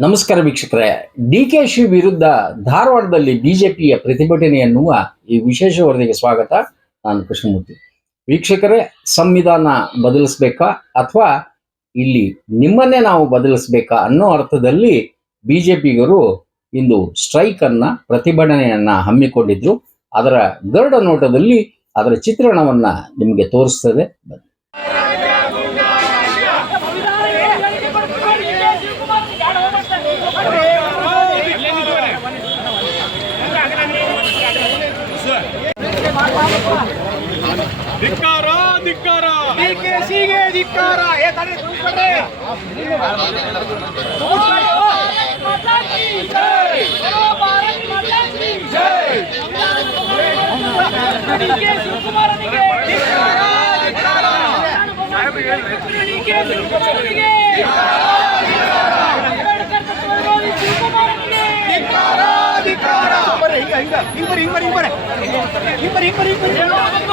ನಮಸ್ಕಾರ ವೀಕ್ಷಕರೇ. D K she ವಿರುದ್ಧ ಧಾರವಾಡದಲ್ಲಿ ಬಿಜೆಪಿಯ ಪ್ರತಿಭಟನೆ ಎನ್ನುವ ಈ ವಿಶೇಷ ವರದಿಗೆ ಸ್ವಾಗತ. ನಾನು ಕೃಷ್ಣಮೂರ್ತಿ. ವೀಕ್ಷಕರೇ, ಸಂವಿಧಾನ ಬದಲಿಸಬೇಕಾ ಅಥವಾ ಇಲ್ಲಿ ನಿಮ್ಮನ್ನೇ ನಾವು ಬದಲಿಸಬೇಕಾ ಅನ್ನೋ ಅರ್ಥದಲ್ಲಿ ಬಿಜೆಪಿಗರು ಇಂದು ಸ್ಟ್ರೈಕ್ ಅನ್ನ ಪ್ರತಿಭಟನೆಯನ್ನ ಹಮ್ಮಿಕೊಂಡಿದ್ರು. ಅದರ ಗರುಡ ನೋಟದಲ್ಲಿ ಅದರ ಚಿತ್ರಣವನ್ನ ನಿಮಗೆ ತೋರಿಸ್ತದೆ. ಬನ್ನಿ. ಧಿಕ್ಕಾರ ಧಿಕ್ಕಾರ ಡಿಕೆಶಿಗೆ ಧಿಕ್ಕಾರ ಏ ತಡಿ ಕೂತ್ಕೊಳ್ಳಿ. ಧಿಕ್ಕಾರ. ಬರ್ರಿ, ಹಿಂಗ, ಹಿಂಗ. ಹಿಂಗ್ ಬರ್ರಿ, ಹಿಂಗ್ ಬರ್ರಿ, ಹಿಂಗ್ ಬರ್ರಿ. ಹಿಂಗ್ ಬರ್ರಿ, ಹಿಂಗ್ ಬರ್ರಿ, ಹಿಂಗ್ ಬರ್ರಿ.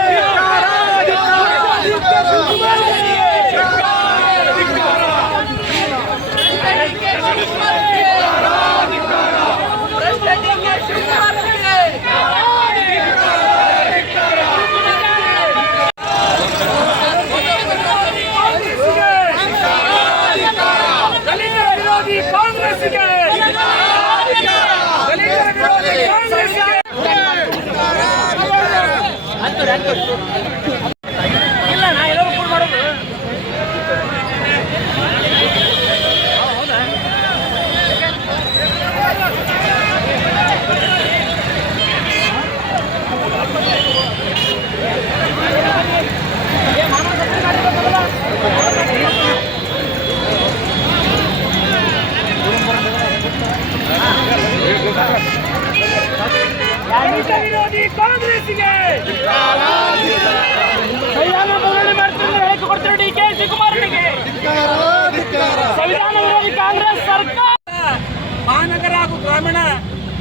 người đánh cực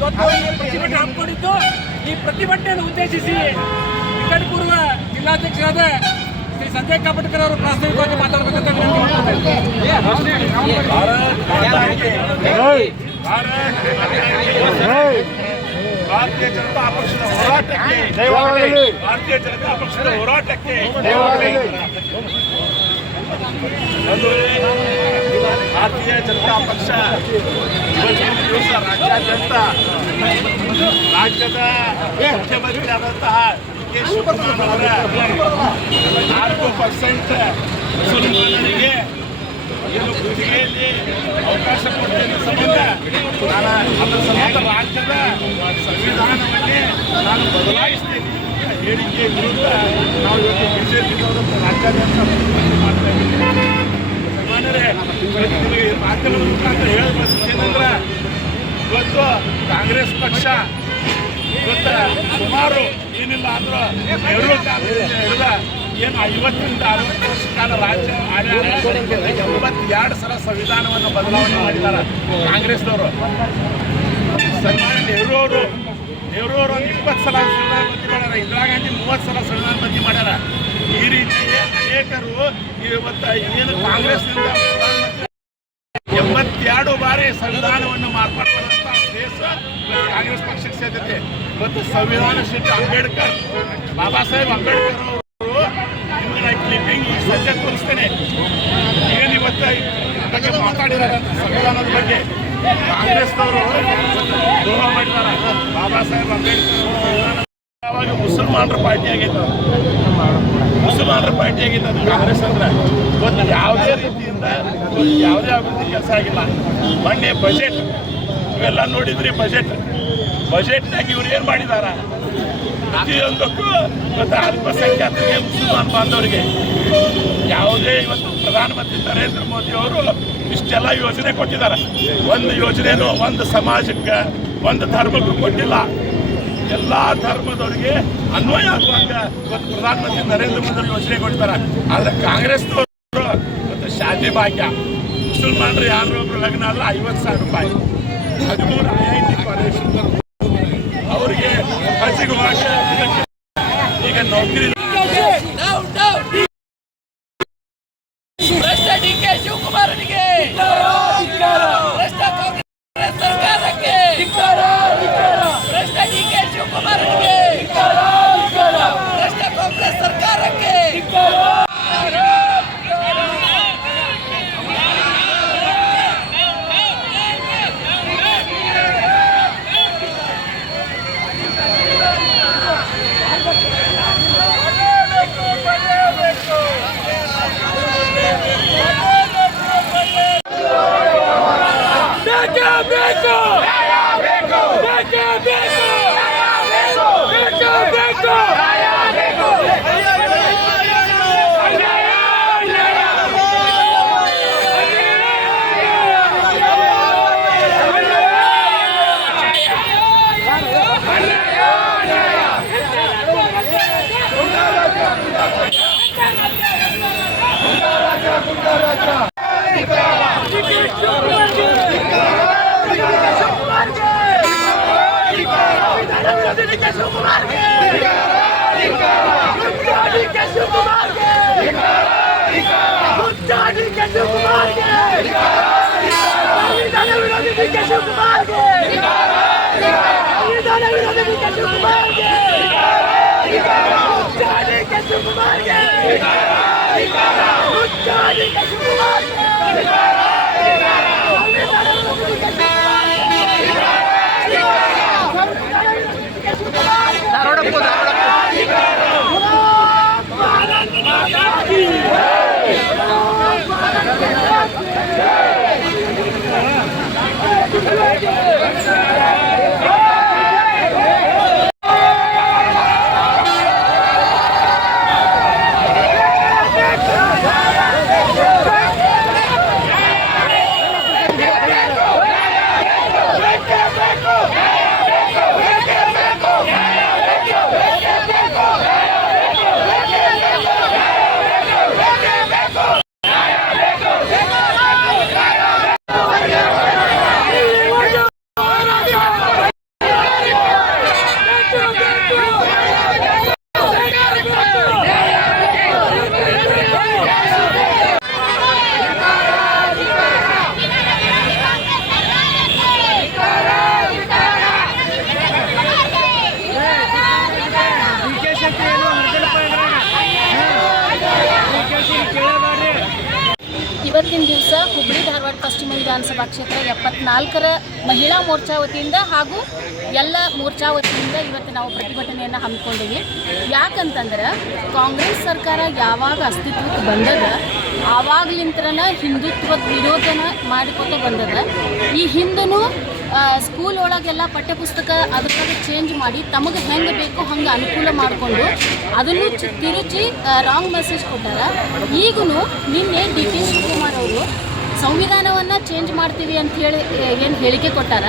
ಇವತ್ತು ಈ ಪ್ರತಿಭಟನೆ ಹಮ್ಮಿಕೊಂಡಿದ್ದು ಈ ಪ್ರತಿಭಟನೆಯನ್ನು ಉದ್ದೇಶಿಸಿ ನಿಕಟಪೂರ್ವ ಜಿಲ್ಲಾಧ್ಯಕ್ಷರಾದ ಶ್ರೀ ಸಂಜಯ್ ಕಾಪಟ್ಕರ್ ಅವರು ಪ್ರಾಸ್ತಾವಿಕವಾಗಿ ಮಾತಾಡಬೇಕಂತ ವಿನಂತಿ ಮಾಡ್ತಾ ಭಾರತೀಯ ಜನತಾ ಪಕ್ಷದ ಹೋರಾಟಕ್ಕೆ ಭಾರತೀಯ ಜನತಾ ಪಕ್ಷದ ಹೋರಾಟಕ್ಕೆ ಒಂದು ಭಾರತೀಯ ಜನತಾ ಪಕ್ಷ ಇವತ್ತಿನ ದಿವಸ ರಾಜ್ಯಾದ್ಯಂತ ರಾಜ್ಯದ ಮುಖ್ಯಮಂತ್ರಿ ಆದಂತಹ ಡಿ ಕೆ. ಶಿವಕುಮಾರ್ ಅವರ ನಾಲ್ಕು ಪರ್ಸೆಂಟ್ ಮುಸಲ್ಮಾನರಿಗೆ ಏನು ಗುತ್ತಿಗೆಯಲ್ಲಿ ಅವಕಾಶ ಕೊಡುವ ಸಂಬಂಧ ನಾನು ಅದರ ಸಂಬಂಧ ರಾಜ್ಯದ ಸಂವಿಧಾನವನ್ನೇ ನಾನು ಬದಲಾಯಿಸ್ತೇನೆ ಹೇಳಿಕೆ ವಿರುದ್ಧ ನಾವು ಇವತ್ತು ಬಿಜೆಪಿದವರು ರಾಜ್ಯಾದ್ಯಂತ ಪ್ರತಿಭಟನೆ ಮಾಡ್ತಾ ಇದ್ದೀವಿ. ನಿಮಗೆ ಮಾಧ್ಯಮದ ಇವತ್ತು ಕಾಂಗ್ರೆಸ್ ಪಕ್ಷ ಇವತ್ತು ಸುಮಾರು ಏನಿಲ್ಲ ಅಂದ್ರೂ ಹಿಡಿದ ಏನು ಐವತ್ತರಿಂದ ಅರವತ್ತು ವರ್ಷ ಕಾಲ ರಾಜ್ಯ ಎಂಬತ್ತೆರಡು ಸಲ ಸಂವಿಧಾನವನ್ನು ಬದಲಾವಣೆ ಮಾಡಿದ್ದಾರೆ ಕಾಂಗ್ರೆಸ್ನವರು. ಸನ್ಮಾನ್ಯ ನೆಹರು ಅವರು ನೆಹರು ಅವರು ಒಂದು ಇಪ್ಪತ್ತು ಸಲ ಸಂವಿಧಾನ ಬದಲಿ ಮಾಡ್ಯಾರ. ಇಂದಿರಾ ಗಾಂಧಿ ಮೂವತ್ತು ಸಲ ಸಂವಿಧಾನ ಬದಲಿ ಮಾಡ್ಯಾರ. ಈ ರೀತಿ ಅನೇಕರು ಇವತ್ತು ಏನು ಕಾಂಗ್ರೆಸ್ನಿಂದ ಎಂಬತ್ತೆರಡು ಬಾರಿ ಸಂವಿಧಾನವನ್ನು ಮಾರ್ಪಾಡುವಂತ ದೇಶ ಕಾಂಗ್ರೆಸ್ ಪಕ್ಷಕ್ಕೆ ಸೇರಿದೆ. ಮತ್ತು ಸಂವಿಧಾನ ಶಿಲ್ಪಿ ಅಂಬೇಡ್ಕರ್, ಬಾಬಾ ಸಾಹೇಬ್ ಅಂಬೇಡ್ಕರ್ ಅವರು ಕ್ಲಿಪ್ಪಿಂಗ್ ಈ ಸದ್ಯ ತೋರಿಸ್ತೇನೆ. ಏನು ಇವತ್ತು ಬಗ್ಗೆ ಮಾತಾಡಿದ್ದಾರೆ ಸಂವಿಧಾನದ ಬಗ್ಗೆ? ಕಾಂಗ್ರೆಸ್ನವರು ದ್ರೋಹ ಮಾಡಿದ್ದಾರೆ. ಬಾಬಾ ಸಾಹೇಬ್ ಅಂಬೇಡ್ಕರ್ ಅವರು ಯಾವಾಗ ಮುಸಲ್ಮಾನರ ಪಾರ್ಟಿ ಆಗೈತೆ ಮುಸಲ್ಮಾನರ ಪಾರ್ಟಿ ಆಗೈತೆ ಅದು ಕಾಂಗ್ರೆಸ್ ಅಂದ್ರೆ ಒಂದು ಯಾವುದೇ ರೀತಿಯಿಂದ ಯಾವುದೇ ಅಭಿವೃದ್ಧಿ ಕೆಲಸ ಆಗಿಲ್ಲ. ಮೊನ್ನೆ ಬಜೆಟ್ ಇವೆಲ್ಲ ನೋಡಿದ್ರಿ ಬಜೆಟ್ ಬಜೆಟ್ನಾಗ ಇವ್ರು ಏನು ಮಾಡಿದಾರ? ಪ್ರತಿಯೊಂದಕ್ಕೂ ಇವತ್ತು ಅಲ್ಪಸಂಖ್ಯಾತರಿಗೆ, ಮುಸಲ್ಮಾನ್ ಬಾಂಧವರಿಗೆ ಯಾವುದೇ ಇವತ್ತು ಪ್ರಧಾನಮಂತ್ರಿ ನರೇಂದ್ರ ಮೋದಿ ಅವರು ಇಷ್ಟೆಲ್ಲ ಯೋಜನೆ ಕೊಟ್ಟಿದ್ದಾರೆ. ಒಂದು ಯೋಜನೆನೂ ಒಂದು ಸಮಾಜಕ್ಕೆ, ಒಂದು ಧರ್ಮಕ್ಕೂ ಕೊಟ್ಟಿಲ್ಲ. ಎಲ್ಲ ಧರ್ಮದವರಿಗೆ ಅನ್ವಯ ಆಗುವಾಗ ಇವತ್ತು ಪ್ರಧಾನಮಂತ್ರಿ ನರೇಂದ್ರ ಮೋದಿ ಯೋಜನೆ ಕೊಡ್ತಾರೆ. ಆದ್ರೆ ಕಾಂಗ್ರೆಸ್ನವರು ಇವತ್ತು ಶಾದಿ ಭಾಗ್ಯ. ಮುಸಲ್ಮಾನರು ಯಾರು ಒಬ್ರು ಲಗ್ನ ಅಲ್ಲ, ಐವತ್ತು ಸಾವಿರ ರೂಪಾಯಿ. ಹದಿಮೂರು ಐ ಐ ಟಿ ಕಾಲೇಜ್ ಅವರಿಗೆ ಈಗ ನೌಕರಿ ಇವತ್ತಿನ ಮೋರ್ಚಾ ವತಿಯಿಂದ ಹಾಗೂ ಎಲ್ಲ ಮೋರ್ಚಾ ವತಿಯಿಂದ ಇವತ್ತು ನಾವು ಪ್ರತಿಭಟನೆಯನ್ನು ಹಮ್ಮಿಕೊಂಡಿವಿ. ಯಾಕಂತಂದ್ರೆ ಕಾಂಗ್ರೆಸ್ ಸರ್ಕಾರ ಯಾವಾಗ ಅಸ್ತಿತ್ವಕ್ಕೆ ಬಂದದ, ಆವಾಗ್ಲಿಂತ್ರನ ಹಿಂದುತ್ವದ ವಿರೋಧನ ಮಾಡಿಕೊತ ಬಂದದ. ಈ ಹಿಂದೂ ಸ್ಕೂಲ್ ಒಳಗೆಲ್ಲ ಪಠ್ಯಪುಸ್ತಕ ಅದಕ್ಕಾಗಿ ಚೇಂಜ್ ಮಾಡಿ ತಮಗೆ ಹೆಂಗೆ ಬೇಕೋ ಹಂಗೆ ಅನುಕೂಲ ಮಾಡಿಕೊಂಡು ಅದನ್ನು ತಿರುಚಿ ರಾಂಗ್ ಮೆಸೇಜ್ ಕೊಟ್ಟಾರ. ಈಗೂ ನಿನ್ನೆ ಡಿ ಕೆ ಶಿವಕುಮಾರ್ ಅವರು ಸಂವಿಧಾನವನ್ನು ಚೇಂಜ್ ಮಾಡ್ತೀವಿ ಅಂತ ಹೇಳಿ ಏನು ಹೇಳಿಕೆ ಕೊಟ್ಟಾರ,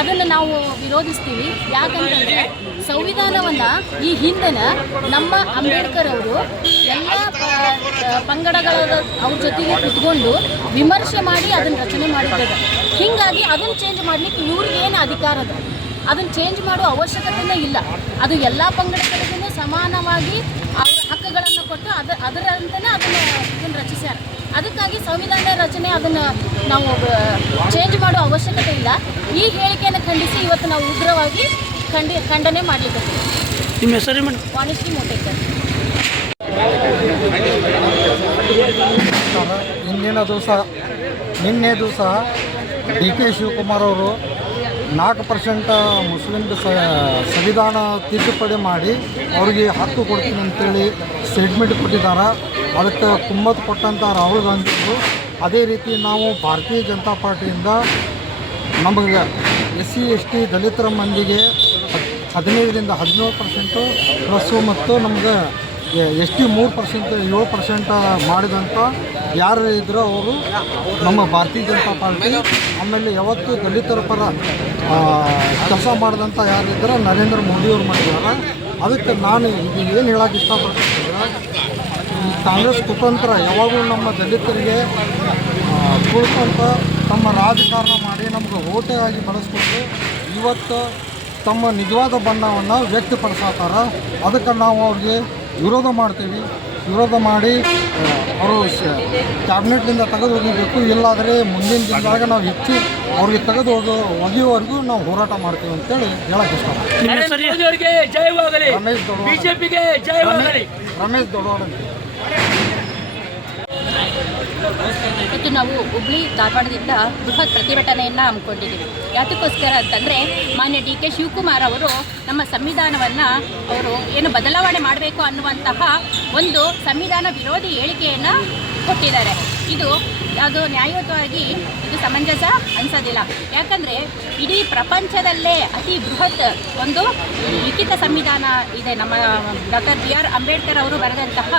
ಅದನ್ನು ನಾವು ವಿರೋಧಿಸ್ತೀವಿ. ಯಾಕಂತಂದರೆ ಸಂವಿಧಾನವನ್ನು ಈ ಹಿಂದನ ನಮ್ಮ ಅಂಬೇಡ್ಕರ್ ಅವರು ಎಲ್ಲ ಪಂಗಡಗಳ ಅವ್ರ ಜೊತೆಗೆ ಕುತ್ಕೊಂಡು ವಿಮರ್ಶೆ ಮಾಡಿ ಅದನ್ನು ರಚನೆ ಮಾಡಿದ್ದಾರೆ. ಹೀಗಾಗಿ ಅದನ್ನು ಚೇಂಜ್ ಮಾಡಲಿಕ್ಕೆ ಇವ್ರಿಗೆ ಏನು ಅಧಿಕಾರ ಅದ? ಅದನ್ನು ಚೇಂಜ್ ಮಾಡೋ ಅವಶ್ಯಕತೆಯೇ ಇಲ್ಲ. ಅದು ಎಲ್ಲ ಪಂಗಡಗಳಿಗೂ ಸಮಾನವಾಗಿ ಅವರ ಹಕ್ಕುಗಳನ್ನು ಕೊಟ್ಟು ಅದ ಅದರಂತೆಯೇ ಅದನ್ನು ಇದನ್ನು ರಚಿಸ್ಯಾರ. ಅದಕ್ಕಾಗಿ ಸಂವಿಧಾನ ರಚನೆ ಅದನ್ನು ನಾವು ಚೇಂಜ್ ಮಾಡೋ ಅವಶ್ಯಕತೆ ಇಲ್ಲ. ಈ ಹೇಳಿಕೆಯನ್ನು ಖಂಡಿಸಿ ಇವತ್ತು ನಾವು ಉಗ್ರವಾಗಿ ಖಂಡಿ ಖಂಡನೆ ಮಾಡಲಿಕ್ಕೆ ನಿಮ್ಮ ಹೆಸರು ವಾಣಿಶ್ರೀ ಮೋಟೇಕರ್. ಇಂದಿನ ದಿವಸ ನಿನ್ನೆ ದಿವಸ ಡಿ ಕೆ ಶಿವಕುಮಾರ್ ಅವರು ನಾಲ್ಕು ಪರ್ಸೆಂಟ್ ಮುಸ್ಲಿಮ್ಗೆ ಸ ಸಂವಿಧಾನ ತಿದ್ದುಪಡಿ ಮಾಡಿ ಅವರಿಗೆ ಹಕ್ಕು ಕೊಡ್ತೀನಿ ಅಂತೇಳಿ ಸ್ಟೇಟ್ಮೆಂಟ್ ಕೊಟ್ಟಿದ್ದಾರೆ. ಅದಕ್ಕೆ ಕುಮ್ಮತ್ತು ಕೊಟ್ಟಂಥ ರಾಹುಲ್ ಗಾಂಧಿ ಅವರು ಅದೇ ರೀತಿ ನಾವು ಭಾರತೀಯ ಜನತಾ ಪಾರ್ಟಿಯಿಂದ ನಮಗೆ ಎಸ್ ಸಿ, ಎಸ್ ಟಿ, ದಲಿತರ ಮಂದಿಗೆ ಹದ್- ಹದಿನೈದರಿಂದ ಹದಿನೇಳು ಪರ್ಸೆಂಟು ಪ್ಲಸ್ಸು ಮತ್ತು ನಮಗೆ ಎಸ್ ಟಿ ಮೂರು ಪರ್ಸೆಂಟ್, ಏಳು ಪರ್ಸೆಂಟ್ ಮಾಡಿದಂಥ ಯಾರು ಇದ್ರೋ ಅವರು ನಮ್ಮ ಭಾರತೀಯ ಜನತಾ ಪಾರ್ಟಿ, ಆಮೇಲೆ ಯಾವತ್ತು ದಲಿತರ ಪರ ಕೆಲಸ ಮಾಡಿದಂಥ ಯಾರಿದ್ರೆ ನರೇಂದ್ರ ಮೋದಿಯವ್ರು ಮಾಡಿದ್ದಾರೆ ಅದಕ್ಕೆ ನಾನು ಈಗ ಏನು ಹೇಳೋಕ್ಕೆ ಇಷ್ಟಪಡ್ತೀನಿ ಕಾಂಗ್ರೆಸ್ ಕುತಂತ್ರ ಯಾವಾಗಲೂ ನಮ್ಮ ದಲಿತರಿಗೆ ಕುಳಿತಂತ ತಮ್ಮ ರಾಜಕಾರಣ ಮಾಡಿ ನಮ್ಗೆ ಓಟೆಯಾಗಿ ಬಳಸ್ಕೊಂಡು ಇವತ್ತು ತಮ್ಮ ನಿಜವಾದ ಬಣ್ಣವನ್ನು ವ್ಯಕ್ತಪಡಿಸತ್ತಾರ ಅದಕ್ಕೆ ನಾವು ಅವ್ರಿಗೆ ವಿರೋಧ ಮಾಡ್ತೀವಿ. ವಿರೋಧ ಮಾಡಿ ಅವರು ಕ್ಯಾಬಿನೆಟ್ನಿಂದ ತೆಗೆದು ಹೋಗಬೇಕು ಇಲ್ಲಾದರೆ ಮುಂದಿನ ದಿನದಾಗ ನಾವು ಹೆಚ್ಚು ಅವ್ರಿಗೆ ತೆಗೆದು ಹೋಗೋ ಒಗೆಯುವವರೆಗೂ ನಾವು ಹೋರಾಟ ಮಾಡ್ತೀವಿ ಅಂತೇಳಿ ಹೇಳಕ್ಕೆ ಇಷ್ಟ ರಮೇಶ್ ದೊಡ್ಡ ರಮೇಶ್ ಅಂತ ಇವತ್ತು ನಾವು ಹುಬ್ಳಿ ಧಾರವಾಡದಿಂದ ಬೃಹತ್ ಪ್ರತಿಭಟನೆಯನ್ನು ಹಮ್ಮಿಕೊಂಡಿದ್ದೀವಿ. ಯಾತಕ್ಕೋಸ್ಕರ ಅಂತಂದರೆ ಮಾನ್ಯ ಡಿ ಕೆ ಶಿವಕುಮಾರ್ ಅವರು ನಮ್ಮ ಸಂವಿಧಾನವನ್ನು ಅವರು ಏನು ಬದಲಾವಣೆ ಮಾಡಬೇಕು ಅನ್ನುವಂತಹ ಒಂದು ಸಂವಿಧಾನ ವಿರೋಧಿ ಹೇಳಿಕೆಯನ್ನು ಕೊಟ್ಟಿದ್ದಾರೆ. ಇದು ಅದು ನ್ಯಾಯಯುತವಾಗಿ ಇದು ಸಮಂಜಸ ಅನಿಸೋದಿಲ್ಲ. ಯಾಕಂದರೆ ಇಡೀ ಪ್ರಪಂಚದಲ್ಲೇ ಅತಿ ಬೃಹತ್ ಒಂದು ಲಿಖಿತ ಸಂವಿಧಾನ ಇದೆ. ನಮ್ಮ ಡಾಕ್ಟರ್ ಬಿ ಆರ್ ಅಂಬೇಡ್ಕರ್ ಅವರು ಬರೆದಂತಹ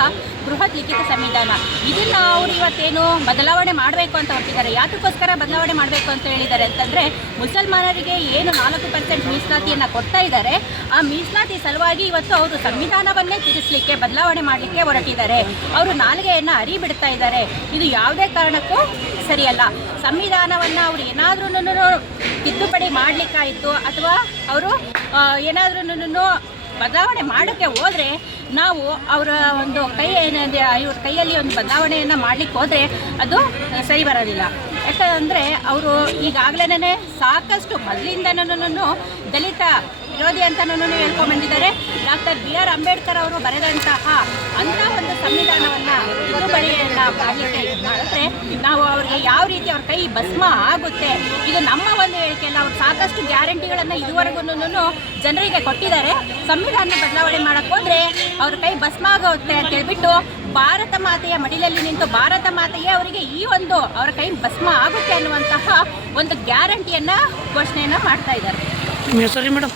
ಬೃಹತ್ ಲಿಖಿತ ಸಂವಿಧಾನ. ಇದನ್ನು ಅವರು ಇವತ್ತೇನು ಬದಲಾವಣೆ ಮಾಡಬೇಕು ಅಂತ ಹೊರಟಿದ್ದಾರೆ ಯಾತಕ್ಕೋಸ್ಕರ ಬದಲಾವಣೆ ಮಾಡಬೇಕು ಅಂತ ಹೇಳಿದ್ದಾರೆ ಅಂತಂದರೆ, ಮುಸಲ್ಮಾನರಿಗೆ ಏನು ನಾಲ್ಕು ಪರ್ಸೆಂಟ್ ಮೀಸಲಾತಿಯನ್ನು ಕೊಡ್ತಾ ಇದ್ದಾರೆ, ಆ ಮೀಸಲಾತಿ ಸಲುವಾಗಿ ಇವತ್ತು ಅವರು ಸಂವಿಧಾನವನ್ನೇ ತಿರುಗಿಸ್ಲಿಕ್ಕೆ ಬದಲಾವಣೆ ಮಾಡಲಿಕ್ಕೆ ಹೊರಟಿದ್ದಾರೆ. ಅವರು ನಾಲಿಗೆಯನ್ನು ಅರಿಬಿಡ್ತಾ ಇದ್ದಾರೆ. ಇದು ಯಾವುದೇ ಕಾರಣಕ್ಕೂ ಸರಿಯಲ್ಲ. ಸಂವಿಧಾನವನ್ನು ಅವರು ಏನಾದ್ರೂ ತಿದ್ದುಪಡಿ ಮಾಡಲಿಕ್ಕಾಯಿತು, ಅಥವಾ ಅವರು ಏನಾದ್ರೂ ಬದಲಾವಣೆ ಮಾಡೋಕ್ಕೆ ಹೋದರೆ ನಾವು ಅವರ ಒಂದು ಕೈ ಏನಿದೆ, ಇವ್ರ ಕೈಯಲ್ಲಿ ಒಂದು ಬದಲಾವಣೆಯನ್ನು ಮಾಡಲಿಕ್ಕೆ ಹೋದರೆ ಅದು ಸರಿ ಬರೋದಿಲ್ಲ. ಯಾಕಂದರೆ ಅವರು ಈಗಾಗಲೇ ಸಾಕಷ್ಟು ಮೊದಲಿಂದನೂ ದಲಿತ ವಿರೋಧಿ ಅಂತನೂ ಹೇಳ್ಕೊಂಡ್ಬಂದಿದ್ದಾರೆ ಡಾಕ್ಟರ್ ಬಿ ಆರ್ ಅಂಬೇಡ್ಕರ್ ಅವರು ಬರೆದಂತಹ ಅಂಥ ಒಂದು ಸಂವಿಧಾನವನ್ನು ತಿದ್ದುಪಡಿಯನ್ನು ಮಾಡಲಿಕ್ಕೆ ಮಾಡಿದ್ರೆ ನಾವು ಅವ್ರಿಗೆ ಯಾವ ರೀತಿ ಅವ್ರ ಕೈ ಭಸ್ಮ ಆಗುತ್ತೆ, ಇದು ನಮ್ಮ ಒಂದು ಹೇಳಿಕೆಯಲ್ಲ, ಅವ್ರು ಸಾಕಷ್ಟು ಗ್ಯಾರಂಟಿಗಳನ್ನು ಇದುವರೆಗೂ ಜನರಿಗೆ ಕೊಟ್ಟಿದ್ದಾರೆ. ಸಂವಿಧಾನ ಬದಲಾವಣೆ ಮಾಡೋಕ್ಕೋದ್ರೆ ಅವ್ರ ಕೈ ಭಸ್ಮ ಆಗುತ್ತೆ ಅಂತ ಹೇಳ್ಬಿಟ್ಟು ಭಾರತ ಮಾತೆಯ ಮಡಿಲಲ್ಲಿ ನಿಂತು ಭಾರತ ಮಾತೆಯೇ ಅವರಿಗೆ ಈ ಒಂದು ಅವರ ಕೈ ಭಸ್ಮ ಆಗುತ್ತೆ ಅನ್ನುವಂತಹ ಒಂದು ಗ್ಯಾರಂಟಿಯನ್ನ ಘೋಷಣೆಯನ್ನ ಮಾಡ್ತಾ ಇದ್ದಾರೆ. ಸರಿ ಮೇಡಮ್?